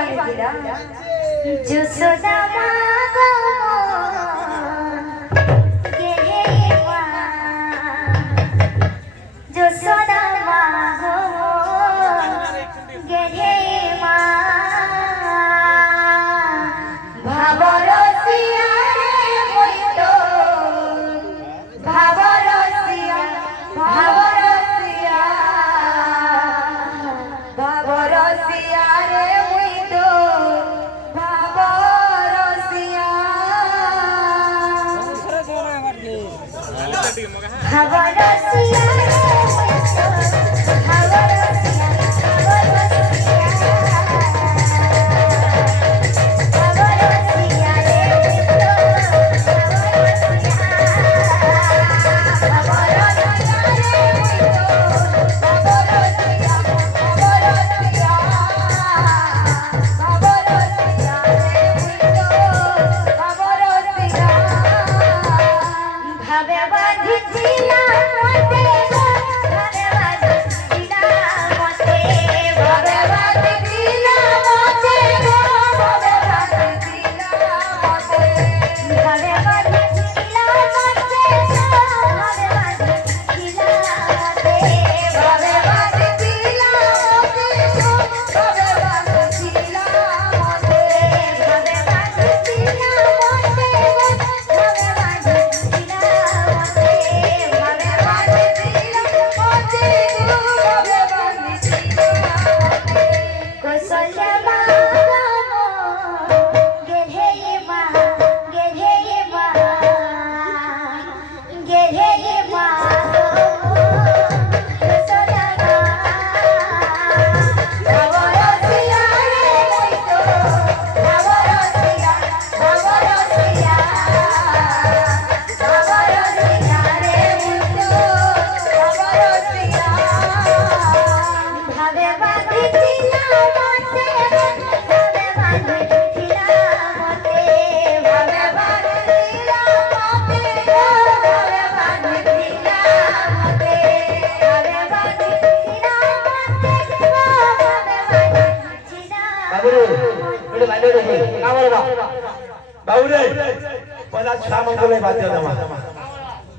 বানিয়েছিলাম যশোদা মা গো গেহে মা যশোদা মা গো গেহে মা ভাবরসিয়া রে হইতো ভাবরসিয়া ভাবরসিয়া ভাবরসিয়া রে হইতো ভাবরসিয়া ভাবরসিয়া बाबूरे मला छान बोले बात होता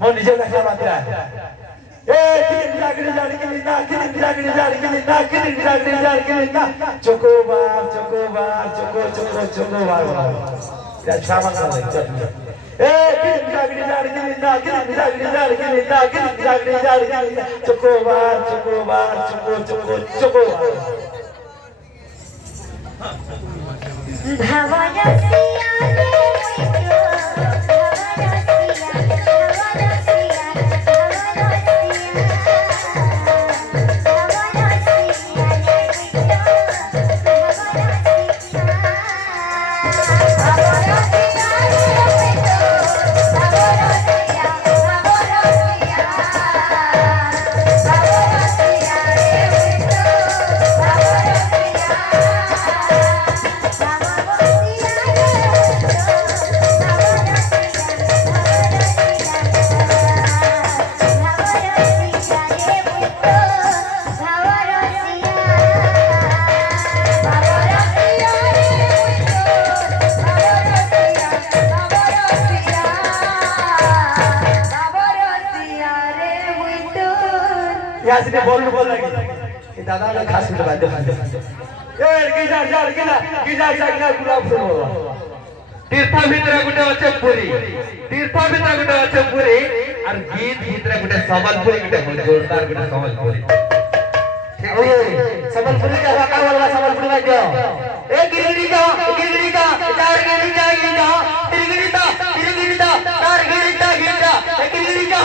मो निजे लक्ष्य बात है ए किन जागड़ी जाड़ी के ना किन जागड़ी जाड़ी के ना किन जागड़ी जाड़ी के ना choco bar choco bar choco choco chocobar या छान बोले ए किन जागड़ी जाड़ी के ना किन जागड़ी जाड़ी के ना किन जागड़ी जाड़ी के ना choco bar choco bar choco choco choco bar भावरसिया रे हइतो भावरसिया भावरसिया भावरसिया भावरसिया रे हइतो भावरसिया भावरसिया रे हइतो भावरसिया भावरसिया भावरसिया रे हइतो यहाँ से बोल लगी कि दादा ने खास में बात ए गिजार जार गिजार जार गुलाब फूल बोला तीर्थ भितर गुटे আছে পুরি तीर्थ भितर गुटे আছে পুরি আর গীত ভিতরে গুटे সম্বলপুরি গুटे जोरदार गुटे सम्बलपुरी ठीक है सम्बलपुरी का का वाला सम्बलपुरी में जाओ ए गिरगिरी का चार गिरगिरी का गिरगिरी का चार गिरगिरी का गिरगिरी का चार गिरगिरी का गिरगिरी का